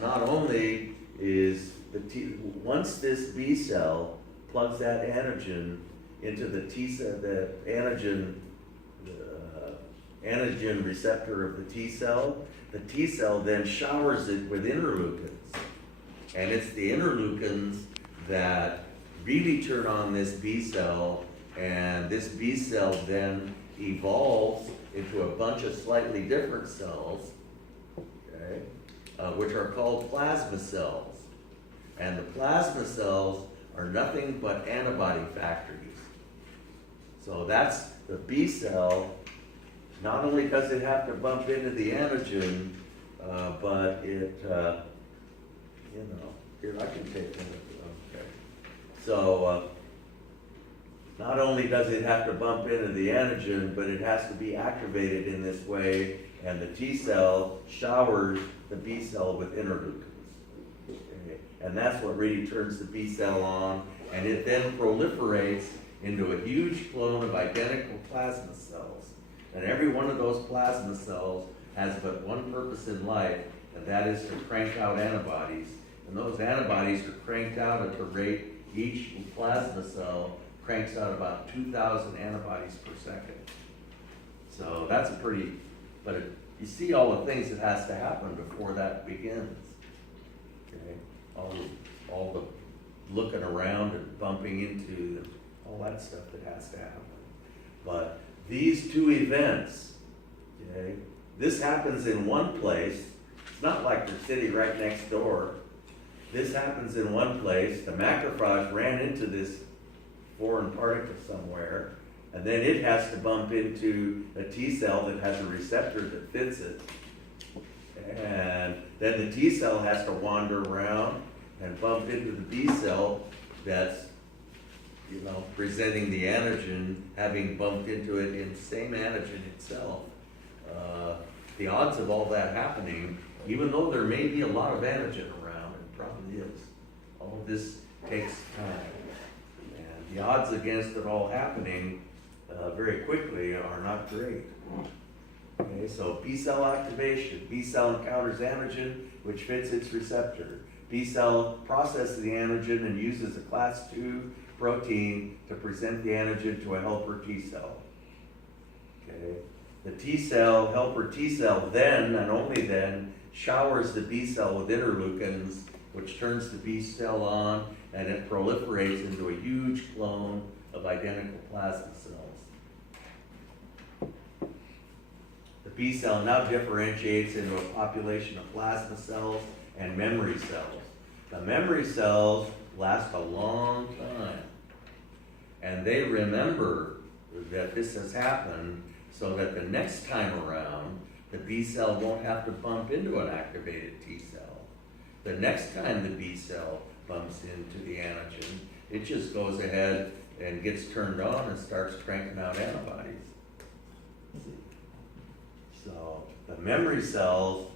not only is once this B cell plugs that antigen into the T cell, the antigen receptor of the T cell then showers it with interleukins. And it's the interleukins that really turn on this B cell, and this B cell then evolves into a bunch of slightly different cells, okay, which are called plasma cells. And the plasma cells are nothing but antibody factories. So that's the B cell. Not only does it have to bump into the antigen, but it, here I can take one. Okay. So not only does it have to bump into the antigen, but it has to be activated in this way, and the T cell showers the B cell with interleukins. Okay. And that's what really turns the B cell on, and it then proliferates into a huge clone of identical plasma cells. And every one of those plasma cells has but one purpose in life, and that is to crank out antibodies. And those antibodies are cranked out at the rate each plasma cell cranks out about 2,000 antibodies per second. So that's a pretty, you see all the things that has to happen before that begins. Okay, all the looking around and bumping into all that stuff that has to happen. But these two events, okay, this happens in one place. It's not like they're sitting right next door. This happens in one place. The macrophage ran into this foreign particle somewhere, and then it has to bump into a T cell that has a receptor that fits it. And then the T cell has to wander around and bump into the B cell that's, presenting the antigen, having bumped into it in the same antigen itself. The odds of all that happening, even though there may be a lot of antigen around, it probably is, all of this takes time. And the odds against it all happening very quickly are not great. Okay, so B cell activation, B cell encounters antigen which fits its receptor. B cell processes the antigen and uses a class II protein to present the antigen to a helper T cell. Okay. The T cell, helper T cell, then and only then showers the B cell with interleukins, which turns the B cell on, and it proliferates into a huge clone of identical plasma cells. The B cell now differentiates into a population of plasma cells and memory cells. The memory cells last a long time, and they remember that this has happened so that the next time around, the B cell won't have to bump into an activated T cell. The next time the B cell bumps into the antigen, it just goes ahead and gets turned on and starts cranking out antibodies. So the memory cells,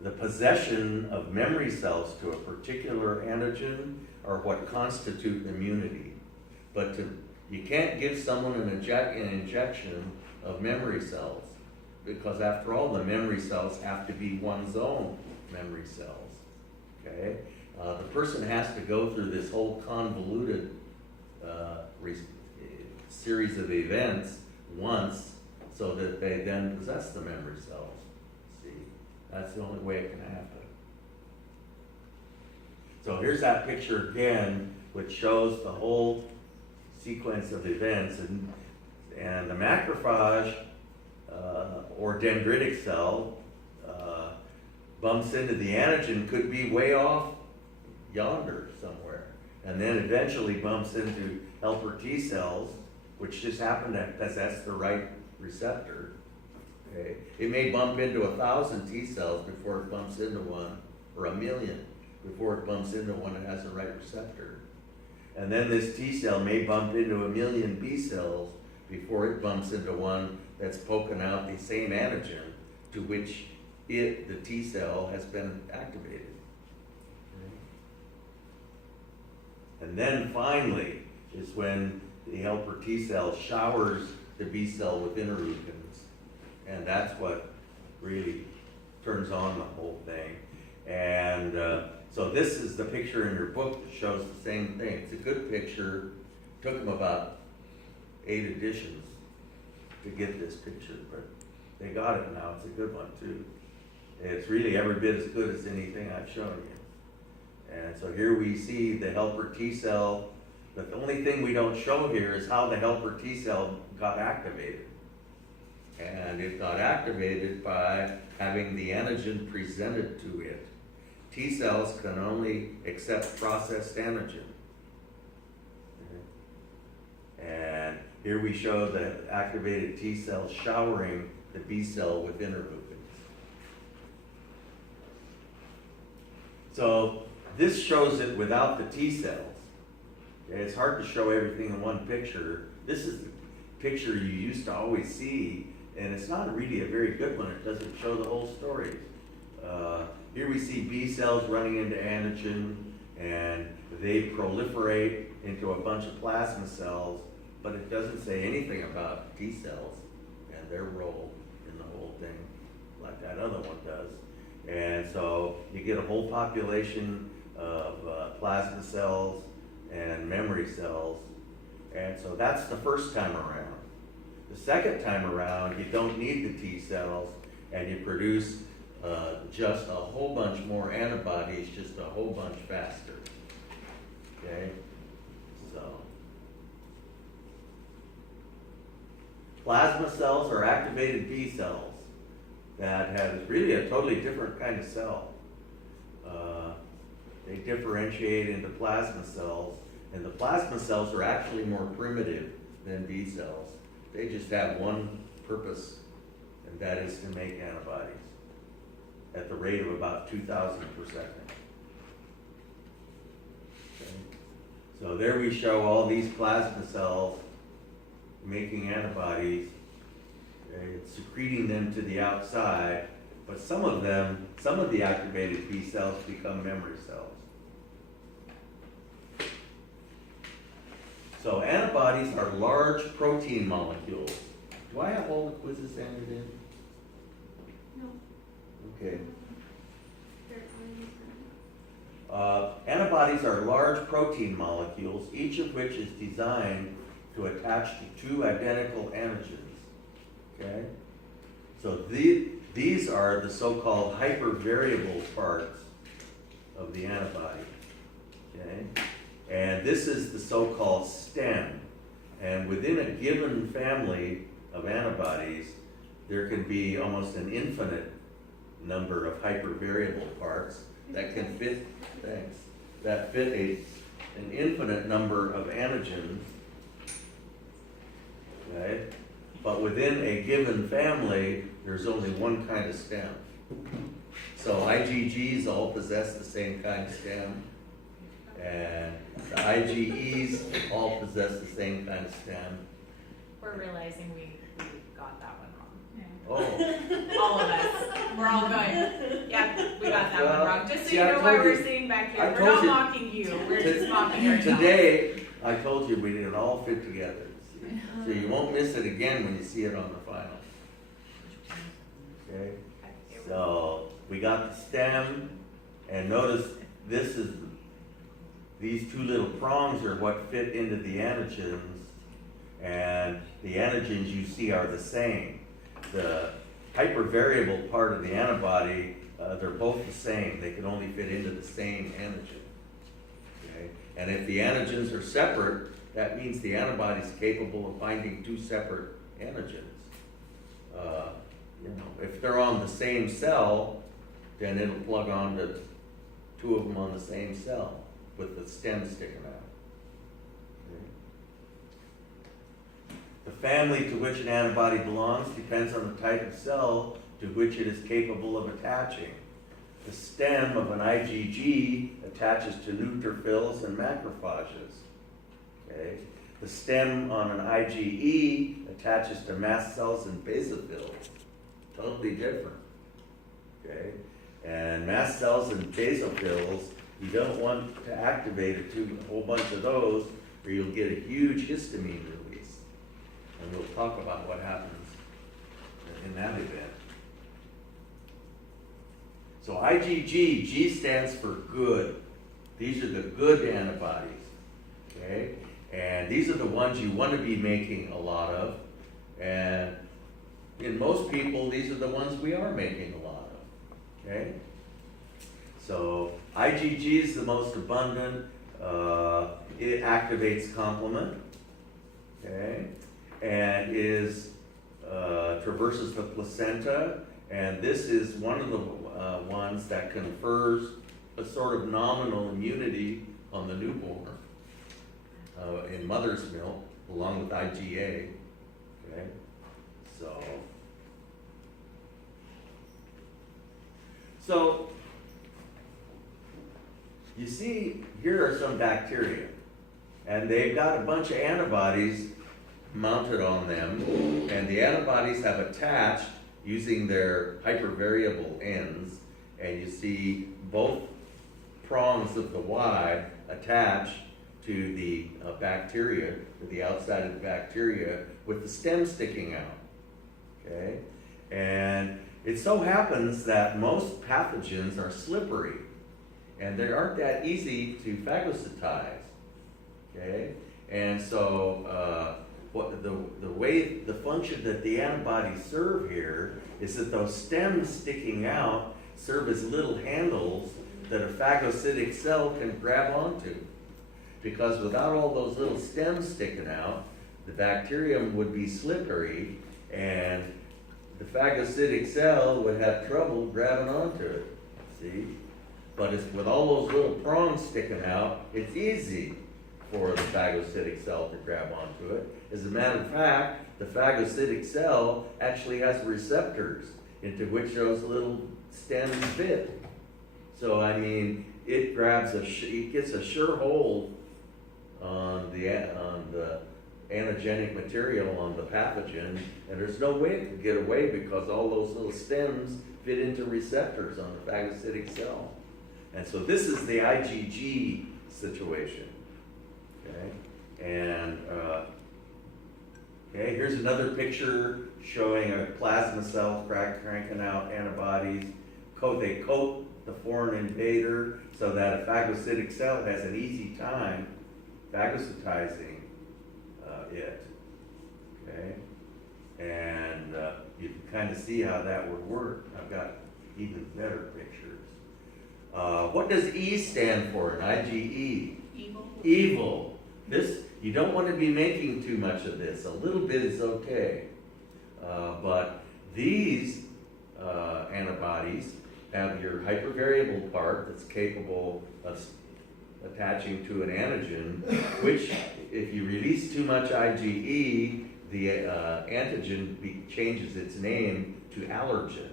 the possession of memory cells to a particular antigen are what constitute immunity. But you can't give someone an injection of memory cells, because after all, the memory cells have to be one's own memory cells. Okay? The person has to go through this whole convoluted series of events once, so that they then possess the memory cells. See, that's the only way it can happen. So here's that picture again, which shows the whole sequence of events, and the macrophage or dendritic cell bumps into the antigen, could be way off yonder somewhere, and then eventually bumps into helper T cells, which just happen to possess the right receptor. Okay. It may bump into 1,000 T cells before it bumps into one, or 1,000,000 before it bumps into one that has the right receptor. And then this T cell may bump into 1,000,000 B cells before it bumps into one that's poking out the same antigen to which the T cell has been activated. And then finally is when the helper T cell showers the B cell with interleukins. And that's what really turns on the whole thing. And so this is the picture in your book that shows the same thing. It's a good picture. Took them about 8 editions to get this picture, but they got it now. It's a good one too. It's really every bit as good as anything I've shown you. And so here we see the helper T cell. But the only thing we don't show here is how the helper T cell got activated. And it got activated by having the antigen presented to it. T cells can only accept processed antigen. And here we show the activated T cell showering the B cell with interleukins. So this shows it without the T cells. Okay, it's hard to show everything in one picture. This is the picture you used to always see, and it's not really a very good one. It doesn't show the whole story. Here we see B cells running into antigen, and they proliferate into a bunch of plasma cells, but it doesn't say anything about T cells and their role in the whole thing, like that other one does. And so you get a whole population of plasma cells and memory cells, and so that's the first time around. The second time around, you don't need the T cells, and you produce just a whole bunch more antibodies, just a whole bunch faster. Okay, so plasma cells are activated B cells that have really a totally different kind of cell. They differentiate into plasma cells, and the plasma cells are actually more primitive than B cells. They just have one purpose, and that is to make antibodies at the rate of about 2,000 per second. Okay. So there we show all these plasma cells making antibodies, secreting them to the outside, but some of the activated B cells become memory cells. So antibodies are large protein molecules. Do I have all the quizzes handed in? No. Okay. They're on the Antibodies are large protein molecules, each of which is designed to attach to 2 identical antigens. Okay? So these are the so-called hypervariable parts of the antibody. Okay? And this is the so-called stem. And within a given family of antibodies, there can be almost an infinite number of hypervariable parts that can fit, that fit an infinite number of antigens. Okay? But within a given family, there's only one kind of stem. So IgGs all possess the same kind of stem, and the IgEs all possess the same kind of stem. We're realizing we got that one wrong. Oh, All of us. We're all going, yeah, we got that one wrong. Just so see, you I know why told we're you- sitting back I here. We're told not you- mocking you. We're just mocking ourselves. today, I told you we didn't all fit together. See? So you won't miss it again when you see it on the final. Okay? So we got the stem, and notice these 2 little prongs are what fit into the antigens, and the antigens you see are the same. The hypervariable part of the antibody, they're both the same. They can only fit into the same antigen. Okay? And if the antigens are separate, that means the antibody is capable of binding 2 separate antigens. If they're on the same cell, then it'll plug on to 2 of them on the same cell with the stem sticking out. Okay. The family to which an antibody belongs depends on the type of cell to which it is capable of attaching. The stem of an IgG attaches to neutrophils and macrophages. Okay. The stem on an IgE attaches to mast cells and basophils. Totally different. Okay? And mast cells and basophils, you don't want to activate a whole bunch of those, or you'll get a huge histamine release. And we'll talk about what happens in that event. So IgG, G stands for good. These are the good antibodies, okay? And these are the ones you want to be making a lot of. And in most people, these are the ones we are making a lot of, okay? So IgG is the most abundant. It activates complement, okay? And traverses the placenta. And this is one of the ones that confers a sort of nominal immunity on the newborn in mother's milk, along with IgA. Okay, so you see, here are some bacteria, and they've got a bunch of antibodies mounted on them, and the antibodies have attached using their hypervariable ends, and you see both prongs of the Y attached to the bacteria, to the outside of the bacteria, with the stem sticking out, okay? And it so happens that most pathogens are slippery, and they aren't that easy to phagocytize, okay? And so the function that the antibodies serve here is that those stems sticking out serve as little handles that a phagocytic cell can grab onto. Because without all those little stems sticking out, the bacterium would be slippery, and the phagocytic cell would have trouble grabbing onto it, see? But with all those little prongs sticking out, it's easy for the phagocytic cell to grab onto it. As a matter of fact, the phagocytic cell actually has receptors into which those little stems fit. So I mean, it grabs it gets a sure hold on the antigenic material on the pathogen, and there's no way it can get away because all those little stems fit into receptors on the phagocytic cell. And so this is the IgG situation. Okay, and okay, here's another picture showing a plasma cell cranking out antibodies. They coat the foreign invader so that a phagocytic cell has an easy time phagocytizing it. Okay, and you can kind of see how that would work. I've got even better pictures. What does E stand for in IgE? Evil. Evil. This, you don't want to be making too much of this. A little bit is okay. But these antibodies have your hypervariable part that's capable of attaching to an antigen, which if you release too much IgE, the antigen changes its name to allergen.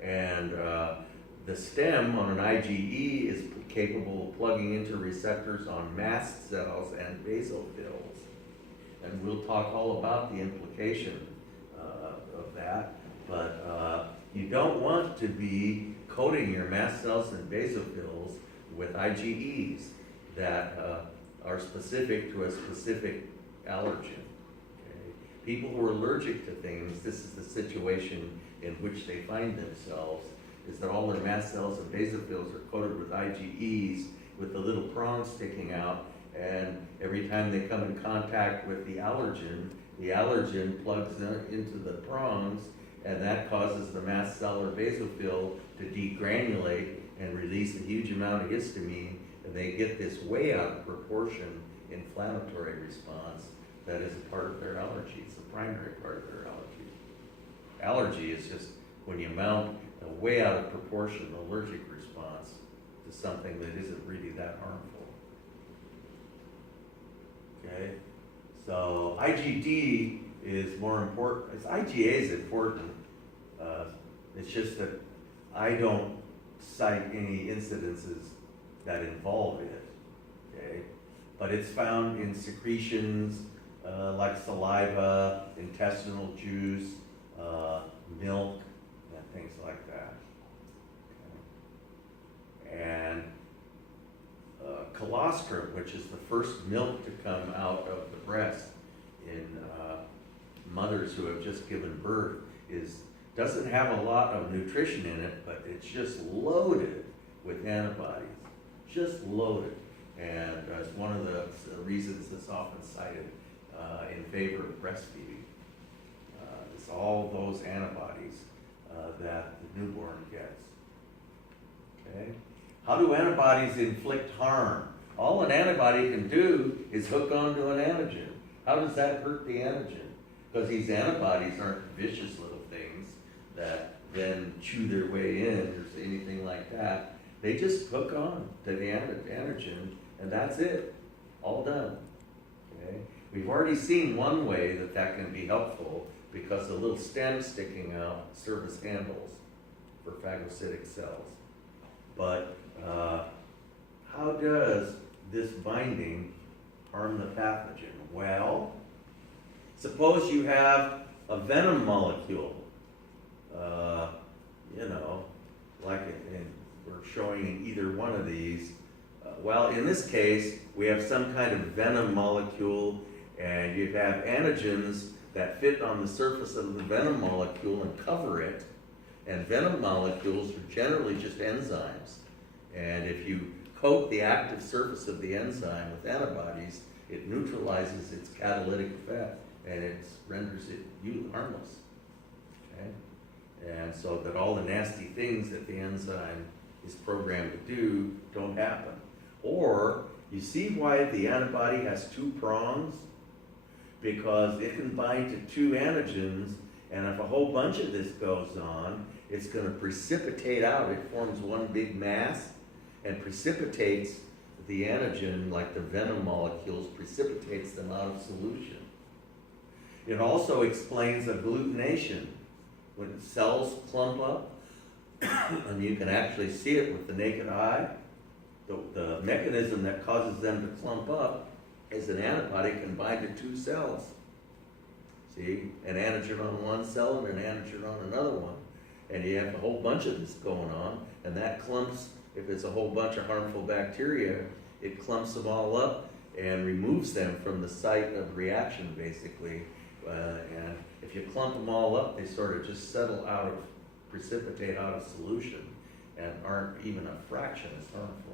And the stem on an IgE is capable of plugging into receptors on mast cells and basophils. And we'll talk all about the implication of that. But you don't want to be coating your mast cells and basophils with IgEs that are specific to a specific allergen. Okay? People who are allergic to things, this is the situation in which they find themselves, is that all their mast cells and basophils are coated with IgEs with the little prongs sticking out, and every time they come in contact with the allergen plugs into the prongs, and that causes the mast cell or basophil to degranulate and release a huge amount of histamine, and they get this way out of proportion inflammatory response that is a part of their allergy. It's the primary part of their allergy. Allergy is just when you mount a way out of proportion allergic response to something that isn't really that harmful. Okay, so IgD is more important. IgA is important. It's just that I don't cite any incidences that involve it. Okay, but it's found in secretions like saliva, intestinal juice, milk, and things like that. Okay. And colostrum, which is the first milk to come out of the breast in mothers who have just given birth, is doesn't have a lot of nutrition in it, but it's just loaded with antibodies, just loaded. And it's one of the reasons that's often cited in favor of breastfeeding. It's all those antibodies that the newborn gets. Okay? How do antibodies inflict harm? All an antibody can do is hook onto an antigen. How does that hurt the antigen? Because these antibodies aren't vicious little things that then chew their way in or anything like that. They just hook on to the antigen, and that's it. All done. Okay? We've already seen one way that that can be helpful because the little stems sticking out serve as handles for phagocytic cells. But how does this binding harm the pathogen? Well, suppose you have a venom molecule, like we're showing in either one of these. Well, in this case, we have some kind of venom molecule, and you have antigens that fit on the surface of the venom molecule and cover it. And venom molecules are generally just enzymes. And if you coat the active surface of the enzyme with antibodies, it neutralizes its catalytic effect and it renders it harmless. Okay? And so that all the nasty things that the enzyme is programmed to do don't happen. Or you see why the antibody has two prongs? Because it can bind to two antigens, and if a whole bunch of this goes on, it's going to precipitate out. It forms one big mass and precipitates the antigen, like the venom molecules, precipitates them out of solution. It also explains agglutination. When cells clump up, and you can actually see it with the naked eye, the mechanism that causes them to clump up is an antibody can bind to two cells. See, an antigen on one cell and an antigen on another one. And you have a whole bunch of this going on, and that clumps, if it's a whole bunch of harmful bacteria, it clumps them all up and removes them from the site of reaction, basically. And if you clump them all up, they sort of just settle out of, precipitate out of solution, and aren't even a fraction as harmful.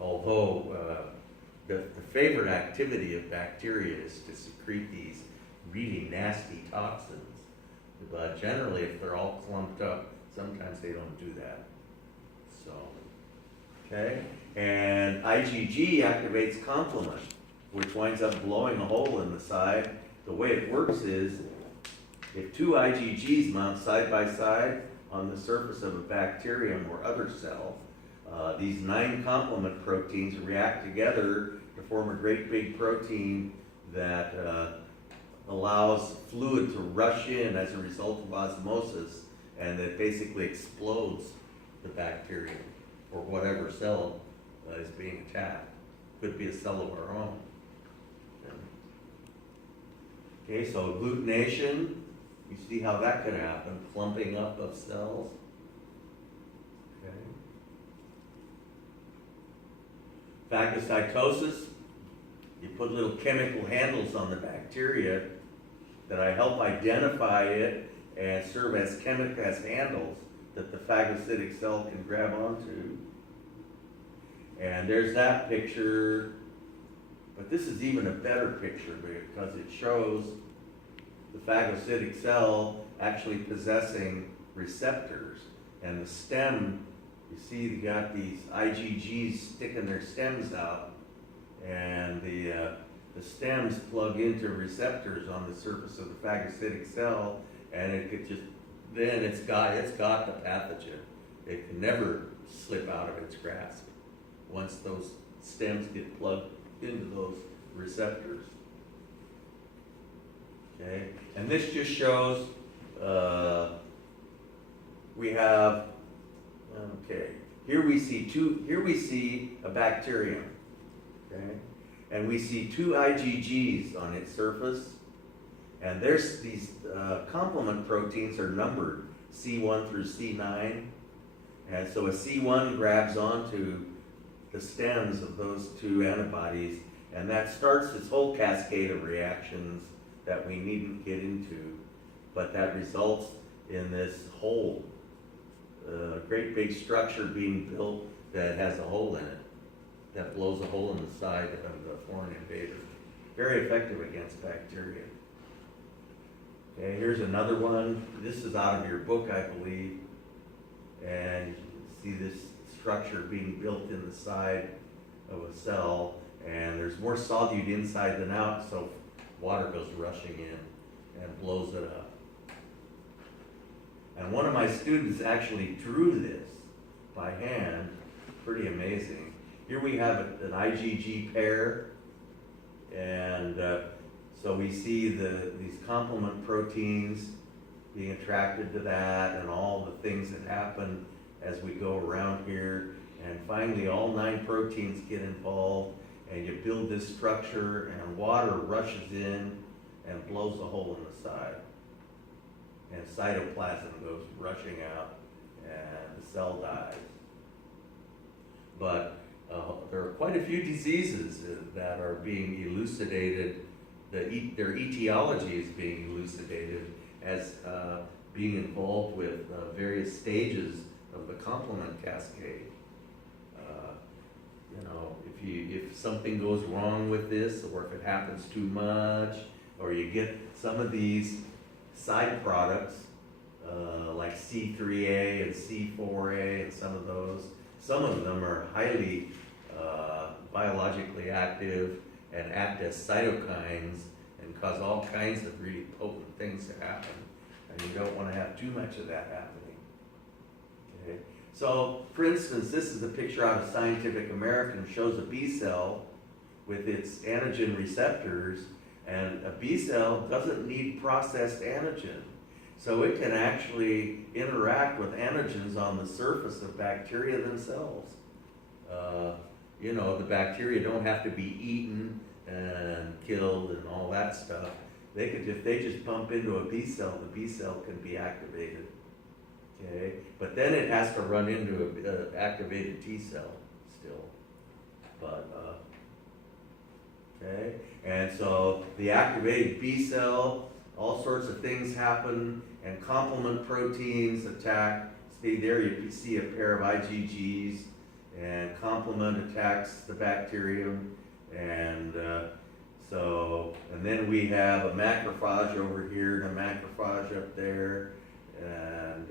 Although the favorite activity of bacteria is to secrete these really nasty toxins. But generally, if they're all clumped up, sometimes they don't do that. So, okay? And IgG activates complement, which winds up blowing a hole in the side. The way it works is, if two IgGs mount side by side on the surface of a bacterium or other cell, these 9 complement proteins react together to form a great big protein that allows fluid to rush in as a result of osmosis, and it basically explodes the bacterium or whatever cell is being attacked. Could be a cell of our own. Okay, so agglutination, you see how that could happen, clumping up of cells. Okay. Phagocytosis, you put little chemical handles on the bacteria that help identify it and serve as handles that the phagocytic cell can grab onto. And there's that picture, but this is even a better picture because it shows the phagocytic cell actually possessing receptors. And the stem, you see you got these IgGs sticking their stems out, and the stems plug into receptors on the surface of the phagocytic cell, and it could just, then it's got the pathogen. It can never slip out of its grasp once those stems get plugged into those receptors. Okay, and this just shows we have, okay, here we see a bacterium, okay, and we see 2 IgGs on its surface, and there's these complement proteins are numbered C1 through C9, and so a C1 grabs onto the stems of those 2 antibodies, and that starts this whole cascade of reactions that we needn't get into. but that results in this hole, great big structure being built that has a hole in it, that blows a hole in the side of the foreign invader. Very effective against bacteria. Okay, here's another one. This is out of your book, I believe. And you see this structure being built in the side of a cell, and there's more solute inside than out, so water goes rushing in and blows it up. And one of my students actually drew this by hand. Pretty amazing. Here we have an IgG pair, and so we see these complement proteins being attracted to that, and all the things that happen as we go around here. And finally, all 9 proteins get involved, and you build this structure, and water rushes in and blows a hole in the side. And cytoplasm goes rushing out, and the cell dies. But there are quite a few diseases that are being elucidated. Their etiology is being elucidated as being involved with various stages of the complement cascade. If something goes wrong with this, or if it happens too much, or you get some of these side products like C3A and C4A and some of those, some of them are highly biologically active and act as cytokines and cause all kinds of really potent things to happen. And you don't want to have too much of that happening. Okay? So, for instance, this is a picture out of Scientific American. It shows a B cell with its antigen receptors, and a B cell doesn't need processed antigen. So it can actually interact with antigens on the surface of bacteria themselves. The bacteria don't have to be eaten and killed and all that stuff. If they just bump into a B cell, the B cell can be activated. Okay, but then it has to run into an activated T cell still. But okay, and so the activated B cell, all sorts of things happen, and complement proteins attack. See there, you see a pair of IgGs, and complement attacks the bacterium, and and then we have a macrophage over here and a macrophage up there, and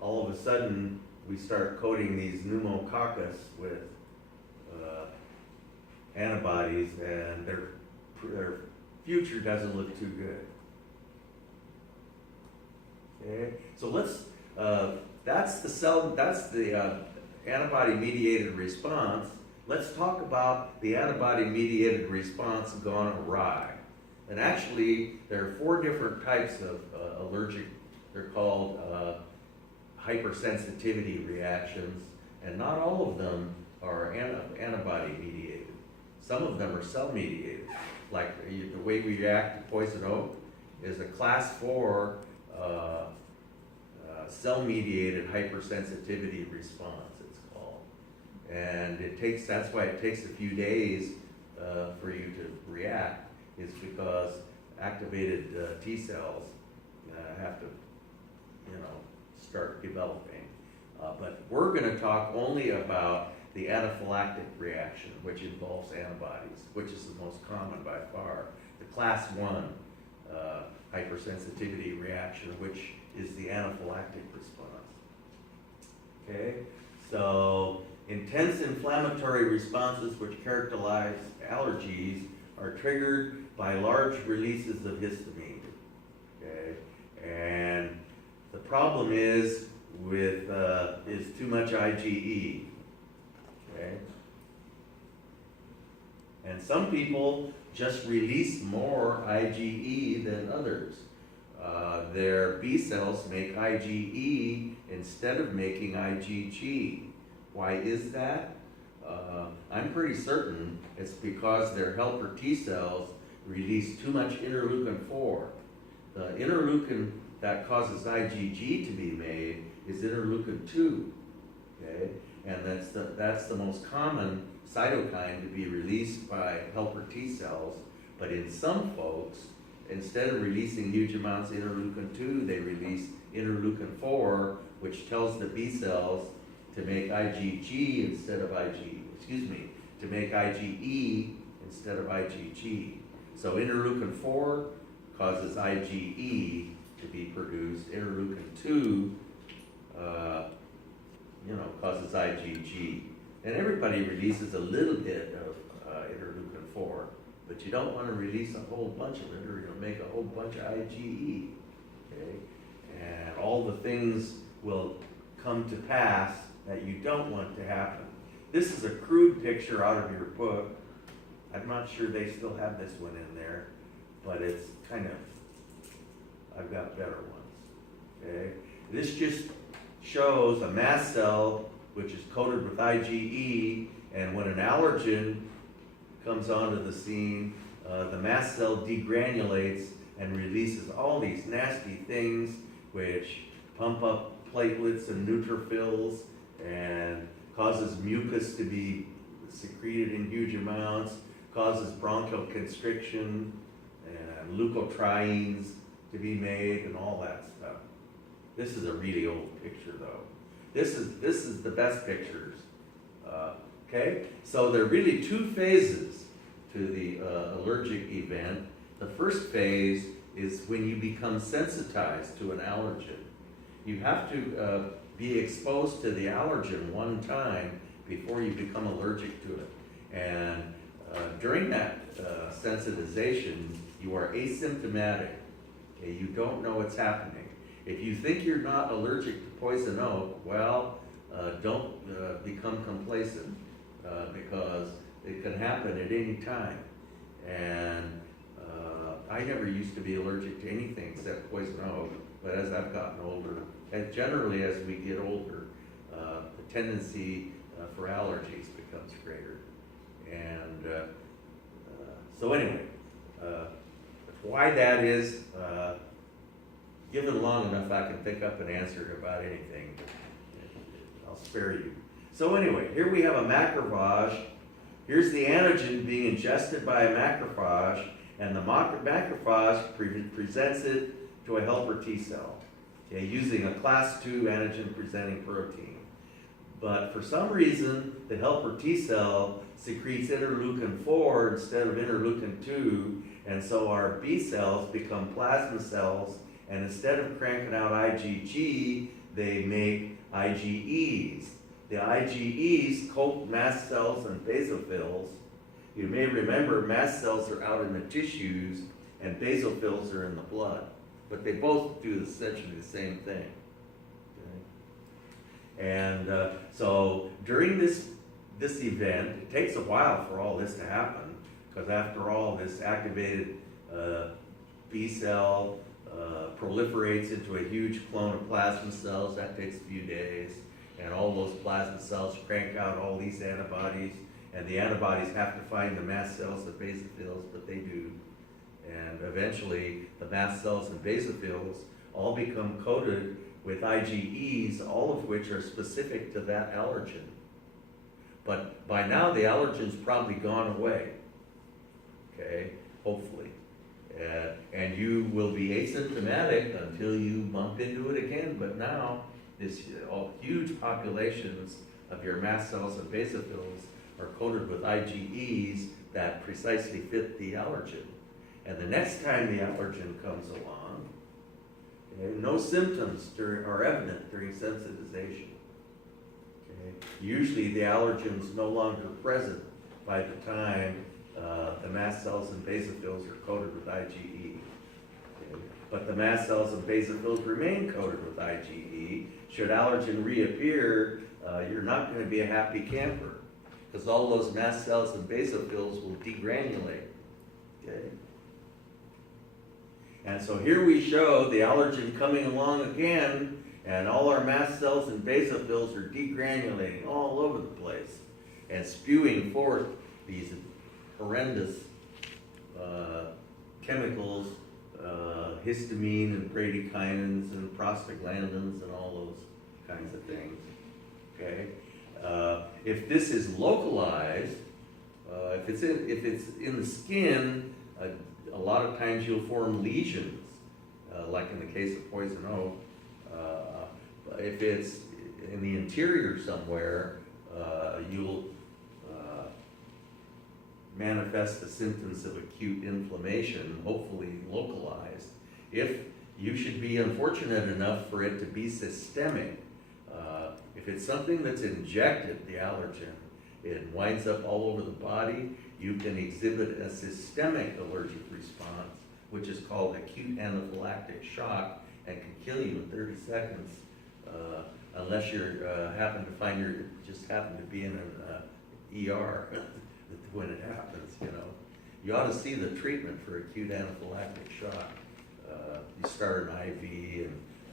all of a sudden we start coating these pneumococcus with antibodies, and their future doesn't look too good. Okay, so that's the antibody-mediated response. Let's talk about the antibody-mediated response gone awry. And actually, there are 4 different types of allergic, they're called hypersensitivity reactions, and not all of them are antibody-mediated. Some of them are cell-mediated. Like the way we react to poison oak is a class 4 cell-mediated hypersensitivity response, it's called. And that's why it takes a few days for you to react, is because activated T cells have to, start developing. But we're going to talk only about the anaphylactic reaction, which involves antibodies, which is the most common by far. The class 1 hypersensitivity reaction, which is the anaphylactic response. Okay, so intense inflammatory responses which characterize allergies are triggered by large releases of histamine. Okay, and the problem is too much IgE. Okay, and some people just release more IgE than others. Their B cells make IgE instead of making IgG. Why is that? I'm pretty certain it's because their helper T cells release too much interleukin-4. The interleukin that causes IgG to be made is interleukin-2. Okay, and that's the most common cytokine to be released by helper T cells. But in some folks, instead of releasing huge amounts of interleukin-2, they release interleukin-4, which tells the B cells to make IgG instead of to make IgE instead of IgG. So interleukin-4 causes IgE to be produced. Interleukin-2, causes IgG. And everybody releases a little bit of interleukin-4, but you don't want to release a whole bunch of it, or you'll make a whole bunch of IgE. Okay, and all the things will come to pass that you don't want to happen. This is a crude picture out of your book. I'm not sure they still have this one in there, but it's kind of, I've got better ones. Okay, this just shows a mast cell which is coated with IgE, and when an allergen comes onto the scene, the mast cell degranulates and releases all these nasty things which pump up platelets and neutrophils and causes mucus to be secreted in huge amounts, causes bronchial constriction and leukotrienes to be made and all that stuff. This is a really old picture though. This is the best pictures. Okay, so there are really two phases to the allergic event. The first phase is when you become sensitized to an allergen. You have to be exposed to the allergen one time before you become allergic to it. And during that sensitization, you are asymptomatic. Okay? You don't know what's happening. If you think you're not allergic to poison oak, well, don't become complacent because it can happen at any time. And I never used to be allergic to anything except poison oak, but as I've gotten older, and generally as we get older, the tendency for allergies becomes greater. And so anyway, why that is, given long enough, I can pick up and answer about anything. I'll spare you. So anyway, here we have a macrophage. Here's the antigen being ingested by a macrophage, and the macrophage presents it to a helper T cell, okay, using a class 2 antigen-presenting protein. But for some reason, the helper T cell secretes interleukin-4 instead of interleukin-2, and so our B cells become plasma cells, and instead of cranking out IgG, they make IgEs. The IgEs coat mast cells and basophils. You may remember mast cells are out in the tissues and basophils are in the blood, but they both do essentially the same thing. Okay? And so during this event, it takes a while for all this to happen, because after all, this activated B cell proliferates into a huge clone of plasma cells. That takes a few days, and all those plasma cells crank out all these antibodies, and the antibodies have to find the mast cells and basophils, but they do. And eventually, the mast cells and basophils all become coated with IgEs, all of which are specific to that allergen. But by now, the allergen's probably gone away, okay, hopefully. And you will be asymptomatic until you bump into it again, but now, this huge populations of your mast cells and basophils are coated with IgEs that precisely fit the allergen. And the next time the allergen comes along, okay, no symptoms are evident during sensitization. Okay? Usually the allergen's no longer present by the time the mast cells and basophils are coated with IgE. Okay? But the mast cells and basophils remain coated with IgE. Should allergen reappear, you're not going to be a happy camper, because all those mast cells and basophils will degranulate. Okay? And so here we show the allergen coming along again, and all our mast cells and basophils are degranulating all over the place and spewing forth these horrendous chemicals, histamine and bradykinins and prostaglandins and all those kinds of things. Okay, if this is localized, if it's in the skin, a lot of times you'll form lesions, like in the case of poison oak. If it's in the interior somewhere, you'll manifest the symptoms of acute inflammation, hopefully localized. If you should be unfortunate enough for it to be systemic, if it's something that's injected, the allergen, it winds up all over the body, you can exhibit a systemic allergic response, which is called acute anaphylactic shock, and can kill you in 30 seconds, unless you're just happen to be in an ER when it happens. You ought to see the treatment for acute anaphylactic shock. You start an IV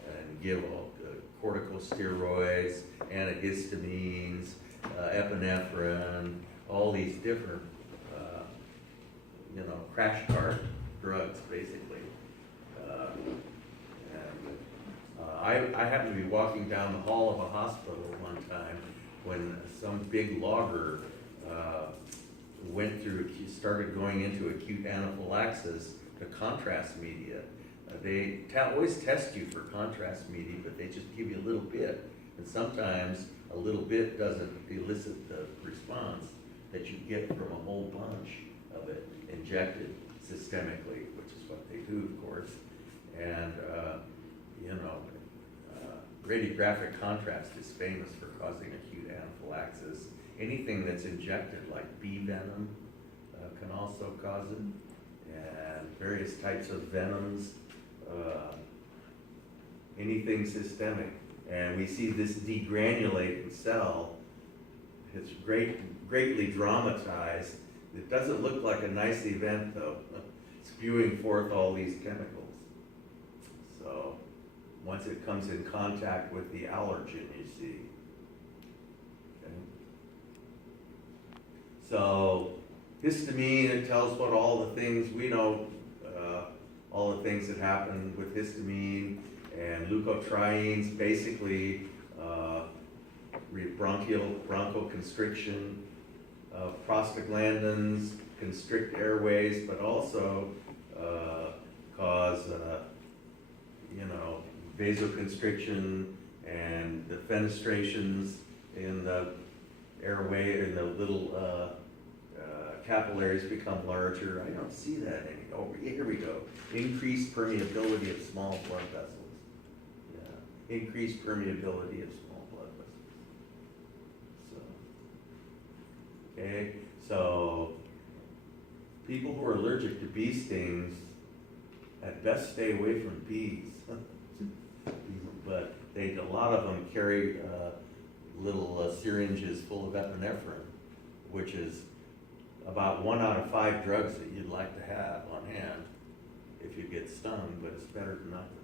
and give corticosteroids, antihistamines, epinephrine, all these different, crash cart drugs, basically. I happened to be walking down the hall of a hospital one time when some big logger started going into acute anaphylaxis to contrast media. They always test you for contrast media, but they just give you a little bit. And sometimes a little bit doesn't elicit the response that you get from a whole bunch of it injected systemically, which is what they do, of course. And, radiographic contrast is famous for causing acute anaphylaxis. Anything that's injected, like bee venom, can also cause it, and various types of venoms, anything systemic. And we see this degranulating cell. It's greatly dramatized. It doesn't look like a nice event, though, spewing forth all these chemicals. So once it comes in contact with the allergen, you see. Okay. So histamine, it tells what all the things we know, all the things that happen with histamine, and leukotrienes, basically bronchoconstriction, prostaglandins constrict airways, but also cause vasoconstriction, and the fenestrations in the airway, in the little capillaries become larger. I don't see that anymore. Oh, here we go. Increased permeability of small blood vessels. Yeah, increased permeability of small blood vessels. Okay, so people who are allergic to bee stings, at best stay away from bees. But a lot of them carry little syringes full of epinephrine, which is about 1 out of 5 drugs that you'd like to have on hand if you get stung, but it's better not to